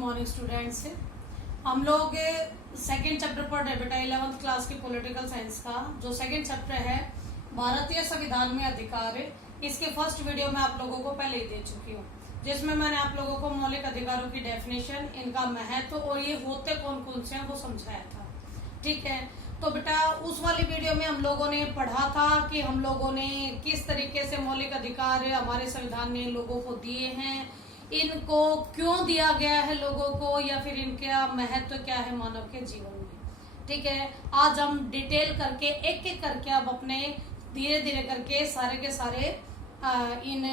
Morning students. हम लोग second chapter पढ़ रहे बेटा 11th क्लास की पॉलिटिकल साइंस का। जो सेकेंड चैप्टर है भारतीय संविधान में अधिकार, इसके फर्स्ट वीडियो में आप लोगों को पहले ही दे चुकी हूँ, जिसमें मैंने आप लोगों को मौलिक अधिकारों की डेफिनेशन, इनका महत्व और ये होते कौन कौन से हैं वो समझाया था। ठीक है, तो बेटा उस वाली वीडियो में हम लोगों ने पढ़ा था कि हम लोगों ने किस तरीके से मौलिक अधिकार हमारे संविधान ने लोगों को दिए हैं, इनको क्यों दिया गया है लोगों को, या फिर इनका महत्व क्या है मानव के जीवन में। ठीक है, आज हम डिटेल करके एक एक करके अब अपने धीरे धीरे करके सारे के सारे इन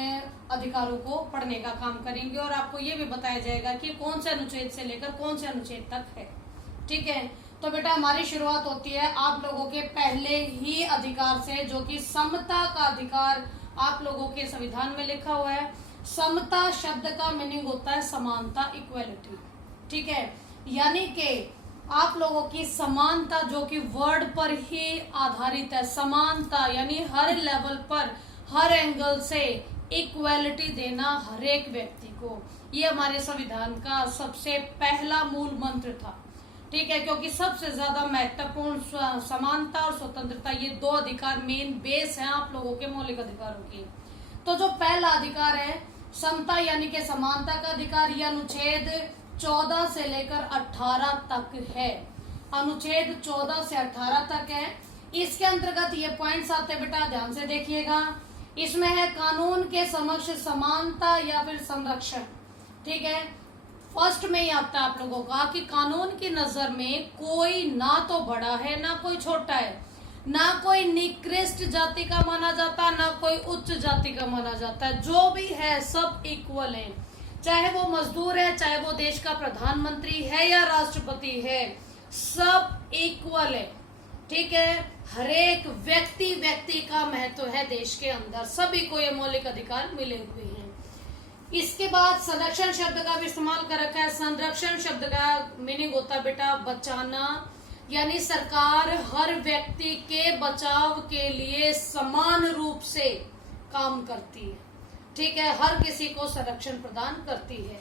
अधिकारों को पढ़ने का काम करेंगे और आपको ये भी बताया जाएगा कि कौन से अनुच्छेद से लेकर कौन से अनुच्छेद तक है। ठीक है, तो बेटा हमारी शुरुआत होती है आप लोगों के पहले ही अधिकार से, जो कि समता का अधिकार आप लोगों के संविधान में लिखा हुआ है। समता शब्द का मीनिंग होता है समानता, इक्वलिटी। ठीक है, यानी कि आप लोगों की समानता जो कि वर्ड पर ही आधारित है। समानता यानी हर लेवल पर, हर एंगल से इक्वलिटी देना हर एक व्यक्ति को, ये हमारे संविधान का सबसे पहला मूल मंत्र था। ठीक है, क्योंकि सबसे ज्यादा महत्वपूर्ण समानता और स्वतंत्रता, ये दो अधिकार मेन बेस हैं आप लोगों के मौलिक अधिकारों की। तो जो पहला अधिकार है समता यानी कि समानता का अधिकार, ये अनुच्छेद 14 से लेकर 18 तक है। अनुच्छेद 14 से 18 तक है। इसके अंतर्गत ये पॉइंट्स आते हैं बेटा, ध्यान से देखिएगा। इसमें है कानून के समक्ष समानता या फिर संरक्षण। ठीक है, फर्स्ट में ही आता है आप लोगों का कि कानून की नजर में कोई ना तो बड़ा है ना कोई छोटा है, ना कोई निकृष्ट जाति का माना जाता, ना कोई उच्च जाति का माना जाता है। जो भी है सब इक्वल है, चाहे वो मजदूर है, चाहे वो देश का प्रधानमंत्री है या राष्ट्रपति है, सब इक्वल है। ठीक है, हर एक व्यक्ति का महत्व है देश के अंदर, सभी को ये मौलिक अधिकार मिले हुए हैं। इसके बाद संरक्षण शब्द का भी इस्तेमाल कर रखा है। संरक्षण शब्द का मीनिंग होता है बेटा बचाना, यानी सरकार हर व्यक्ति के बचाव के लिए समान रूप से काम करती है। ठीक है, हर किसी को संरक्षण प्रदान करती है।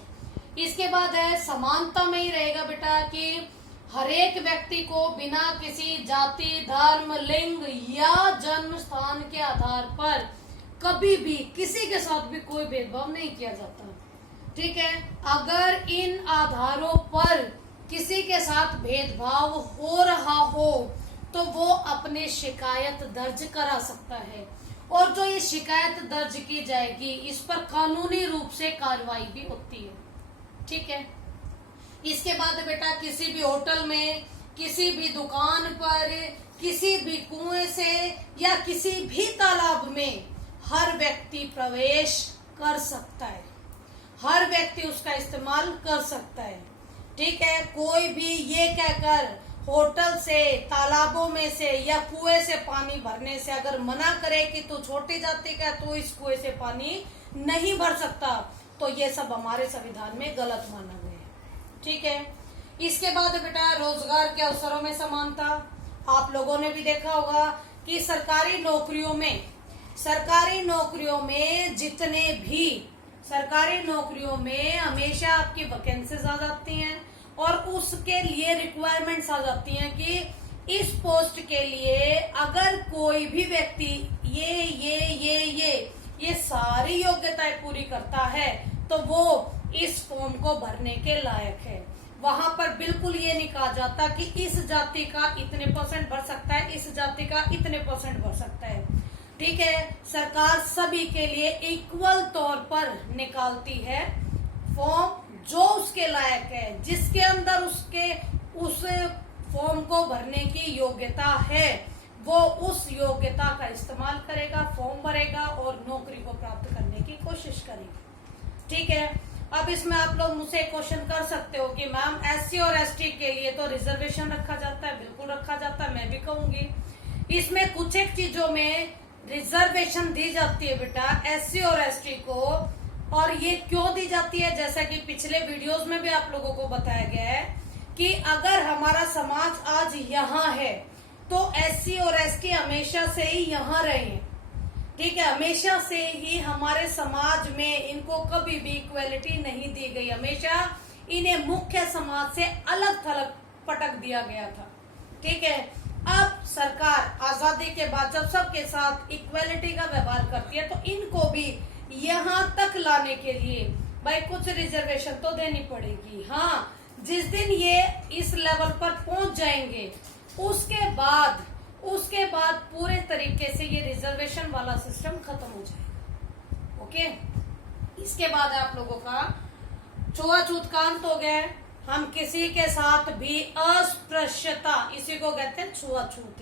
इसके बाद है समानता में ही रहेगा बेटा कि हर एक व्यक्ति को बिना किसी जाति, धर्म, लिंग या जन्म स्थान के आधार पर कभी भी किसी के साथ भी कोई भेदभाव नहीं किया जाता। ठीक है, अगर इन आधारों पर किसी के साथ भेदभाव हो रहा हो तो वो अपनी शिकायत दर्ज करा सकता है, और जो ये शिकायत दर्ज की जाएगी इस पर कानूनी रूप से कार्रवाई भी होती है। ठीक है, इसके बाद बेटा किसी भी होटल में, किसी भी दुकान पर, किसी भी कुएं से या किसी भी तालाब में हर व्यक्ति प्रवेश कर सकता है, हर व्यक्ति उसका इस्तेमाल कर सकता है। ठीक है, कोई भी ये कहकर होटल से, तालाबों में से या कुएं से पानी भरने से अगर मना करे कि तू छोटी जाति का, तू इस कुएं से पानी नहीं भर सकता, तो ये सब हमारे संविधान में गलत माना गया है। ठीक है, इसके बाद बेटा रोजगार के अवसरों में समानता। आप लोगों ने भी देखा होगा कि सरकारी नौकरियों में हमेशा आपकी वैकेंसीज आ जाती हैं और उसके लिए रिक्वायरमेंट्स आ जाती हैं कि इस पोस्ट के लिए अगर कोई भी व्यक्ति ये सारी योग्यताएं पूरी करता है तो वो इस फॉर्म को भरने के लायक है। वहां पर बिल्कुल ये नहीं कहा जाता कि इस जाति का इतने % भर सकता है, इस जाति का इतने % भर सकता है। ठीक है, सरकार सभी के लिए इक्वल तौर पर निकालती है फॉर्म जो उसके लायक है, जिसके अंदर उस फॉर्म को भरने की योग्यता है, वो उस योग्यता का इस्तेमाल करेगा, फॉर्म भरेगा और नौकरी को प्राप्त करने की कोशिश करेगा। ठीक है, अब इसमें आप लोग मुझसे क्वेश्चन कर सकते हो कि मैम SC और ST के लिए तो रिजर्वेशन रखा जाता है। बिल्कुल रखा जाता है, मैं भी कहूंगी। इसमें कुछ एक चीजों में रिजर्वेशन दी जाती है बेटा SC और ST को, और ये क्यों दी जाती है, जैसा कि पिछले वीडियोस में भी आप लोगों को बताया गया है कि अगर हमारा समाज आज यहाँ है तो SC और ST हमेशा से ही यहाँ रहे हैं। ठीक है, हमेशा से ही हमारे समाज में इनको कभी भी इक्वलिटी नहीं दी गई, हमेशा इन्हें मुख्य समाज से अलग थलग पटक दिया गया था। ठीक है, अब सरकार आजादी के बाद जब सबके साथ इक्वलिटी का व्यवहार करती है तो इनको भी यहाँ तक लाने के लिए भाई कुछ रिजर्वेशन तो देनी पड़ेगी। हाँ, जिस दिन ये इस लेवल पर पहुंच जाएंगे उसके बाद पूरे तरीके से ये रिजर्वेशन वाला सिस्टम खत्म हो जाएगा। ओके, इसके बाद आप लोगों का छुआछूत का अंत हो गया है। हम किसी के साथ भी अस्पृश्यता, इसी को कहते हैं छुआछूत,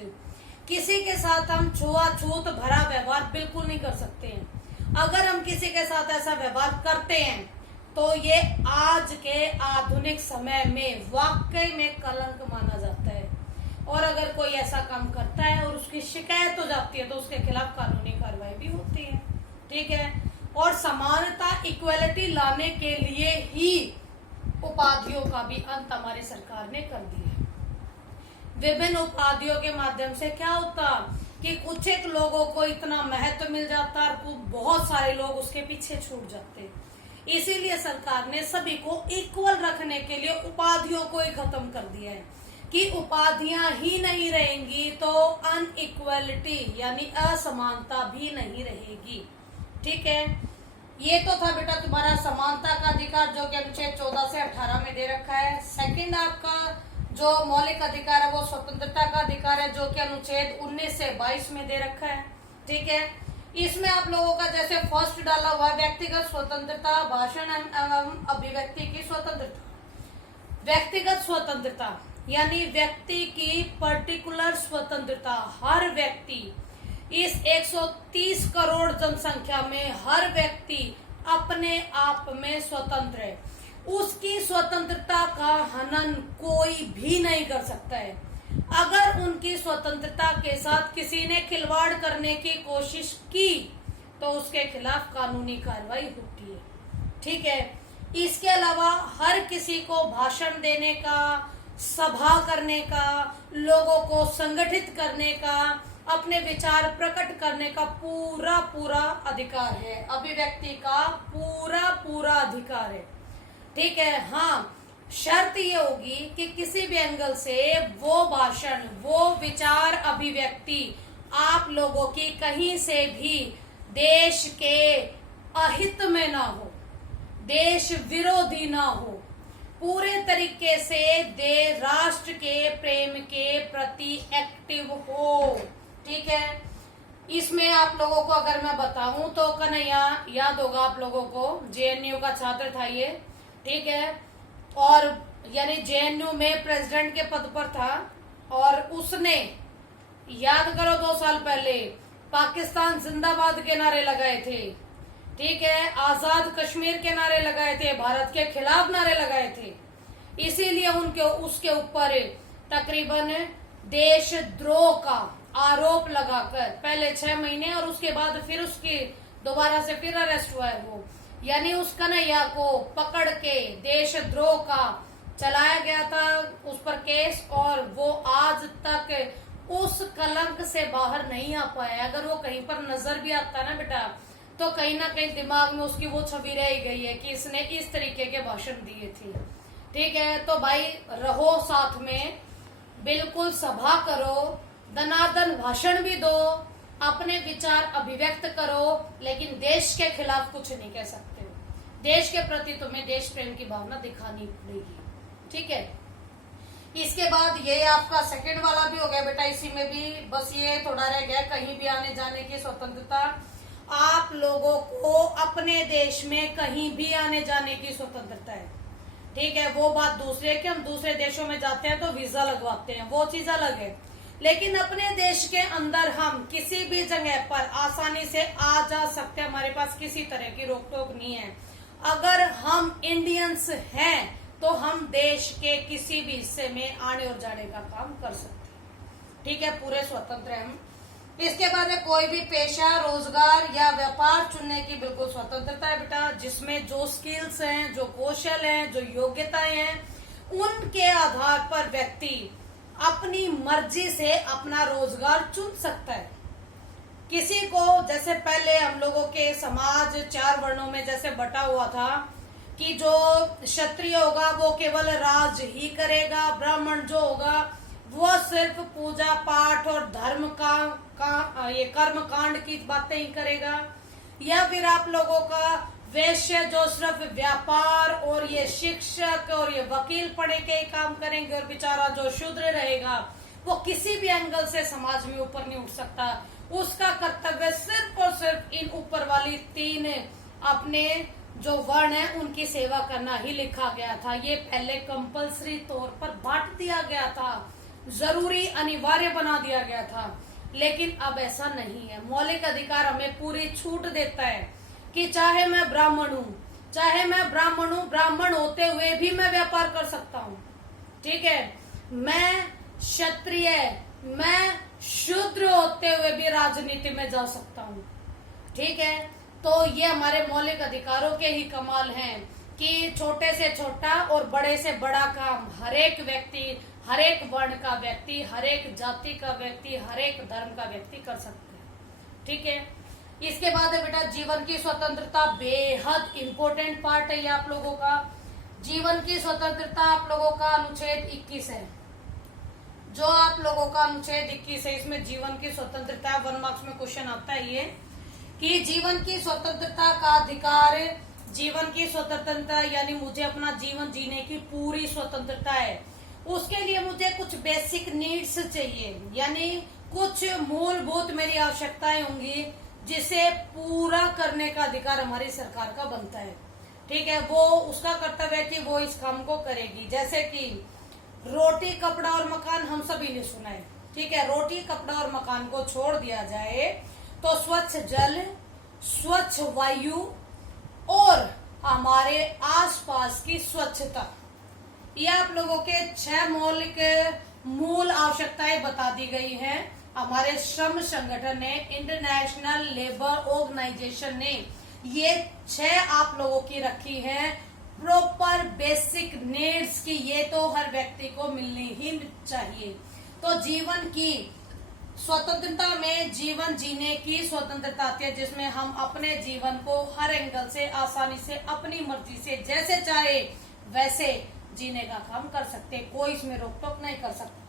किसी के साथ हम छुआछूत भरा व्यवहार बिल्कुल नहीं कर सकते हैं। अगर हम किसी के साथ ऐसा व्यवहार करते हैं तो ये आज के आधुनिक समय में वाकई में कलंक माना जाता है, और अगर कोई ऐसा काम करता है और उसकी शिकायत हो जाती है तो उसके खिलाफ कानूनी कार्रवाई भी होती है। ठीक है, और समानता इक्वलिटी लाने के लिए ही उपाधियों का भी अंत हमारी सरकार ने कर दिया है। विभिन्न उपाधियों के माध्यम से क्या होता कि कुछ एक लोगों को इतना महत्व मिल जाता और बहुत सारे लोग उसके पीछे छूट जाते। इसीलिए सरकार ने सभी को इक्वल रखने के लिए उपाधियों को ही खत्म कर दिया है कि उपाधियां ही नहीं रहेंगी तो अनइक्वलिटी यानी असमानता भी नहीं रहेगी। ठीक है, ये तो था बेटा तुम्हारा समानता का अधिकार जो कि अनुच्छेद 14 से 18 में दे रखा है। सेकंड आपका जो मौलिक अधिकार है वो स्वतंत्रता का अधिकार है जो कि अनुच्छेद 19 से 22 में दे रखा है। ठीक है, इसमें आप लोगों का जैसे फर्स्ट डाला हुआ व्यक्तिगत स्वतंत्रता, भाषण एवं अभिव्यक्ति की स्वतंत्रता। व्यक्तिगत स्वतंत्रता यानी व्यक्ति की पर्टिकुलर स्वतंत्रता, हर व्यक्ति इस 130 करोड़ जनसंख्या में हर व्यक्ति अपने आप में स्वतंत्र है। उसकी स्वतंत्रता का हनन कोई भी नहीं कर सकता है। अगर उनकी स्वतंत्रता के साथ किसी ने खिलवाड़ करने की कोशिश की तो उसके खिलाफ कानूनी कार्रवाई होती है। ठीक है, इसके अलावा हर किसी को भाषण देने का, सभा करने का, लोगों को संगठित करने का, अपने विचार प्रकट करने का पूरा अधिकार है। अभिव्यक्ति का पूरा अधिकार है। ठीक है, हाँ, शर्त ये होगी कि किसी भी एंगल से वो भाषण, वो विचार, अभिव्यक्ति आप लोगों की कहीं से भी देश के अहित में ना हो, देश विरोधी ना हो, पूरे तरीके से राष्ट्र के प्रेम के प्रति एक्टिव हो। ठीक है, इसमें आप लोगों को अगर मैं बताऊं तो कन्हैया याद होगा आप लोगों को, जेएनयू का छात्र था ये। ठीक है, और यानी जेएनयू में प्रेसिडेंट के पद पर था और उसने याद करो 2 साल पहले पाकिस्तान जिंदाबाद के नारे लगाए थे। ठीक है, आजाद कश्मीर के नारे लगाए थे, भारत के खिलाफ नारे लगाए थे। इसीलिए उसके ऊपर तकरीबन देशद्रोह का आरोप लगाकर पहले 6 महीने और उसके बाद फिर उसकी दोबारा से फिर अरेस्ट हुआ है वो, यानी उस कन्हैया को पकड़ के देशद्रोह का चलाया गया था उस पर केस, और वो आज तक उस कलंक से बाहर नहीं आ पाया। अगर वो कहीं पर नजर भी आता ना बेटा तो कहीं ना कहीं दिमाग में उसकी वो छवि रह गई है कि इसने इस तरीके के भाषण दिए थे। ठीक है, तो भाई रहो साथ में, बिल्कुल सभा करो, दनादन भाषण भी दो, अपने विचार अभिव्यक्त करो, लेकिन देश के खिलाफ कुछ नहीं कह सकते हो। देश के प्रति तुम्हें देश प्रेम की भावना दिखानी पड़ेगी। ठीक है, इसके बाद ये आपका सेकंड वाला भी हो गया बेटा। इसी में भी बस ये थोड़ा रह गया, कहीं भी आने जाने की स्वतंत्रता। आप लोगों को अपने देश में कहीं भी आने जाने की स्वतंत्रता है। ठीक है, वो बात दूसरी है कि हम दूसरे देशों में जाते हैं तो वीजा लगवाते हैं, वो चीज अलग है। लेकिन अपने देश के अंदर हम किसी भी जगह पर आसानी से आ जा सकते हैं, हमारे पास किसी तरह की रोक टोक नहीं है। अगर हम इंडियंस हैं तो हम देश के किसी भी हिस्से में आने और जाने का काम कर सकते हैं। ठीक है, पूरे स्वतंत्र हैं हम। इसके बाद है कोई भी पेशा, रोजगार या व्यापार चुनने की बिल्कुल स्वतंत्रता है बेटा, जिसमें जो स्किल्स हैं, जो कौशल हैं, जो योग्यताएं हैं, उनके आधार पर व्यक्ति अपनी मर्जी से अपना रोजगार चुन सकता है। किसी को, जैसे पहले हम लोगों के समाज 4 वर्णों में जैसे बटा हुआ था, कि जो क्षत्रिय होगा वो केवल राज ही करेगा, ब्राह्मण जो होगा वो सिर्फ पूजा पाठ और धर्म का ये कर्म कांड की बातें ही करेगा, या फिर आप लोगों का वैश्य जो सिर्फ व्यापार और ये शिक्षक और ये वकील पढ़े के ही काम करेंगे, और बेचारा जो शूद्र रहेगा वो किसी भी एंगल से समाज में ऊपर नहीं उठ सकता। उसका कर्तव्य सिर्फ और सिर्फ इन ऊपर वाली 3 अपने जो वर्ण है उनकी सेवा करना ही लिखा गया था। ये पहले कंपलसरी तौर पर बांट दिया गया था, जरूरी अनिवार्य बना दिया गया था, लेकिन अब ऐसा नहीं है। मौलिक अधिकार हमें पूरी छूट देता है कि चाहे मैं ब्राह्मण हूँ, ब्राह्मण होते हुए भी मैं व्यापार कर सकता हूँ, ठीक है। मैं क्षत्रिय, मैं शूद्र होते हुए भी राजनीति में जा सकता हूँ, ठीक है। तो ये हमारे मौलिक अधिकारों के ही कमाल हैं कि छोटे से छोटा और बड़े से बड़ा काम हर एक व्यक्ति, हर एक वर्ण का व्यक्ति, हर एक जाति का व्यक्ति, हर एक धर्म का व्यक्ति कर सकते हैं, ठीक है। इसके बाद है बेटा जीवन की स्वतंत्रता, बेहद इंपॉर्टेंट पार्ट है ये आप लोगों का। जीवन की स्वतंत्रता आप लोगों का अनुच्छेद 21 है, जो आप लोगों का अनुच्छेद 21 है, इसमें जीवन की स्वतंत्रता 1 मार्क्स में क्वेश्चन आता है ये कि जीवन की स्वतंत्रता का अधिकार, जीवन की स्वतंत्रता यानी मुझे अपना जीवन जीने की पूरी स्वतंत्रता है। उसके लिए मुझे कुछ बेसिक नीड्स चाहिए, यानी कुछ मूलभूत मेरी आवश्यकताएं होंगी जिसे पूरा करने का अधिकार हमारी सरकार का बनता है, ठीक है। वो उसका कर्तव्य है कि वो इस काम को करेगी। जैसे कि रोटी कपड़ा और मकान हम सभी ने सुना है, ठीक है। रोटी कपड़ा और मकान को छोड़ दिया जाए तो स्वच्छ जल, स्वच्छ वायु और हमारे आसपास की स्वच्छता, ये आप लोगों के 6 मौलिक मूल आवश्यकताएं बता दी गई हैं। हमारे श्रम संगठन ने, इंटरनेशनल लेबर ऑर्गेनाइजेशन ने ये 6 आप लोगों की रखी है प्रॉपर बेसिक नीड्स की, ये तो हर व्यक्ति को मिलनी ही चाहिए। तो जीवन की स्वतंत्रता में जीवन जीने की स्वतंत्रता आती है, जिसमें हम अपने जीवन को हर एंगल से आसानी से अपनी मर्जी से जैसे चाहे वैसे जीने का काम कर सकते, कोई इसमें रोक टोक नहीं कर सकता।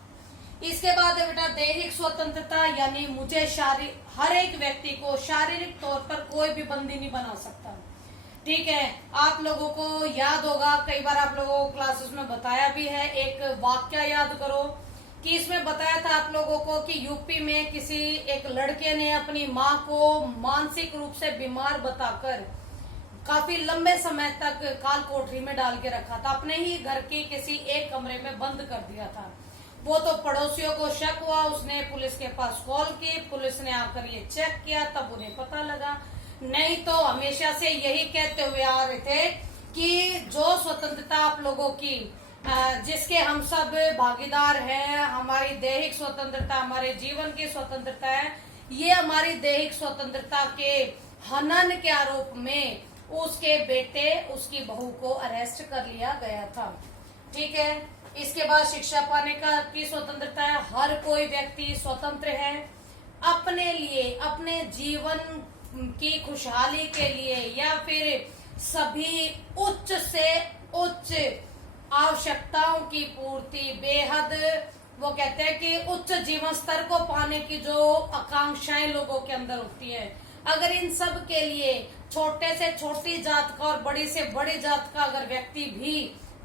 इसके बाद है बेटा दैहिक स्वतंत्रता, यानी मुझे हर एक व्यक्ति को शारीरिक तौर पर कोई भी बंदी नहीं बना सकता, ठीक है। आप लोगों को याद होगा, कई बार आप लोगों को क्लासेस में बताया भी है, एक वाक्य याद करो कि इसमें बताया था आप लोगों को कि यूपी में किसी एक लड़के ने अपनी माँ को मानसिक रूप से बीमार बताकर काफी लंबे समय तक काल कोठरी में डाल के रखा था, अपने ही घर के किसी एक कमरे में बंद कर दिया था। वो तो पड़ोसियों को शक हुआ, उसने पुलिस के पास कॉल की, पुलिस ने आकर ये चेक किया, तब उन्हें पता लगा। नहीं तो हमेशा से यही कहते हुए आ रहे थे कि जो स्वतंत्रता आप लोगों की, जिसके हम सब भागीदार हैं, हमारी दैहिक स्वतंत्रता, हमारे जीवन की स्वतंत्रता है, ये हमारी दैहिक स्वतंत्रता के हनन के आरोप में उसके बेटे, उसकी बहू को अरेस्ट कर लिया गया था, ठीक है। इसके बाद शिक्षा पाने की स्वतंत्रता है, हर कोई व्यक्ति स्वतंत्र है अपने लिए, अपने जीवन की खुशहाली के लिए, या फिर सभी उच्च से उच्च आवश्यकताओं की पूर्ति, बेहद वो कहते हैं कि उच्च जीवन स्तर को पाने की जो आकांक्षाएं लोगों के अंदर होती है, अगर इन सब के लिए छोटे से छोटी जात का और बड़ी से बड़ी जात का अगर व्यक्ति भी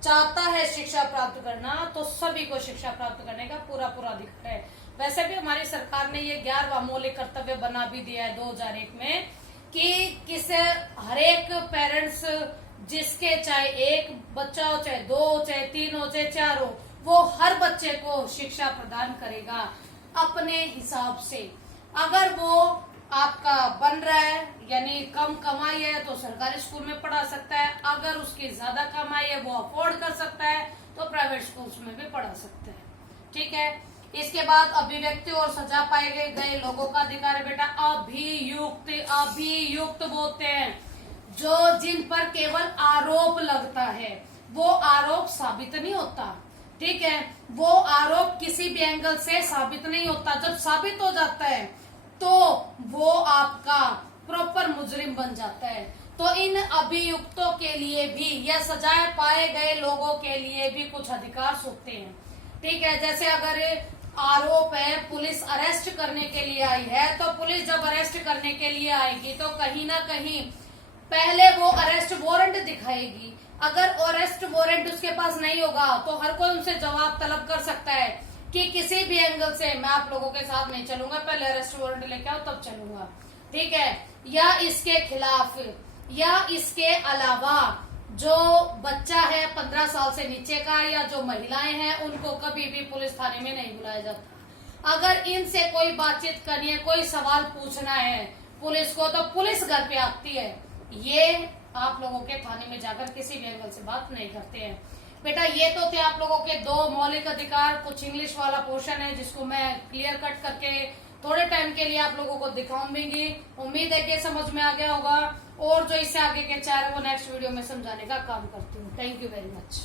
चाहता है शिक्षा प्राप्त करना, तो सभी को शिक्षा प्राप्त करने का पूरा अधिकार है। वैसे भी हमारी सरकार ने ये 11वां मौलिक कर्तव्य बना भी दिया है 2001 में कि हर एक पेरेंट्स, जिसके चाहे एक बच्चा हो, चाहे 2 हो, चाहे 3 हो, चाहे 4 हो, वो हर बच्चे को शिक्षा प्रदान करेगा अपने हिसाब से। अगर वो आपका बन रहा है, यानी कम कमाई है, तो सरकारी स्कूल में पढ़ा सकता है, अगर उसकी ज्यादा कमाई है, वो अफोर्ड कर सकता है, तो प्राइवेट स्कूल्स में भी पढ़ा सकता है, ठीक है। इसके बाद अभिव्यक्ति और सजा पाए गए लोगों का अधिकार है बेटा अभियुक्त बोलते हैं, जो जिन पर केवल आरोप लगता है, वो आरोप साबित नहीं होता, ठीक है। वो आरोप किसी भी एंगल से साबित नहीं होता, जब साबित हो जाता है तो वो आपका प्रॉपर मुजरिम बन जाता है। तो इन अभियुक्तों के लिए भी या सजाए पाए गए लोगों के लिए भी कुछ अधिकार सूखते हैं। ठीक है, जैसे अगर आरोप है, पुलिस अरेस्ट करने के लिए आई है, तो पुलिस जब अरेस्ट करने के लिए आएगी तो कहीं ना कहीं पहले वो अरेस्ट वारंट दिखाएगी। अगर अरेस्ट वारंट उसके पास नहीं होगा तो हर कोई उनसे जवाब तलब कर सकता है कि किसी भी एंगल से मैं आप लोगों के साथ नहीं चलूंगा, पहले अरेस्ट वारंट लेके आओ तब चलूंगा। ठीक है, या इसके खिलाफ या इसके अलावा जो बच्चा है 15 साल से नीचे का या जो महिलाएं हैं उनको कभी भी पुलिस थाने में नहीं बुलाया जाता। अगर इनसे कोई बातचीत करनी है, कोई सवाल पूछना है पुलिस को, तो पुलिस घर पे आती है। ये आप लोगों के थाने में जाकर किसी भी एंगल से बात नहीं करते हैं। बेटा ये तो थे आप लोगों के 2 मौलिक अधिकार। कुछ इंग्लिश वाला पोर्शन है जिसको मैं क्लियर कट करके थोड़े टाइम के लिए आप लोगों को दिखाऊंगी। उम्मीद है कि समझ में आ गया होगा, और जो इससे आगे के 4 वो नेक्स्ट वीडियो में समझाने का काम करती हूँ। Thank you very much.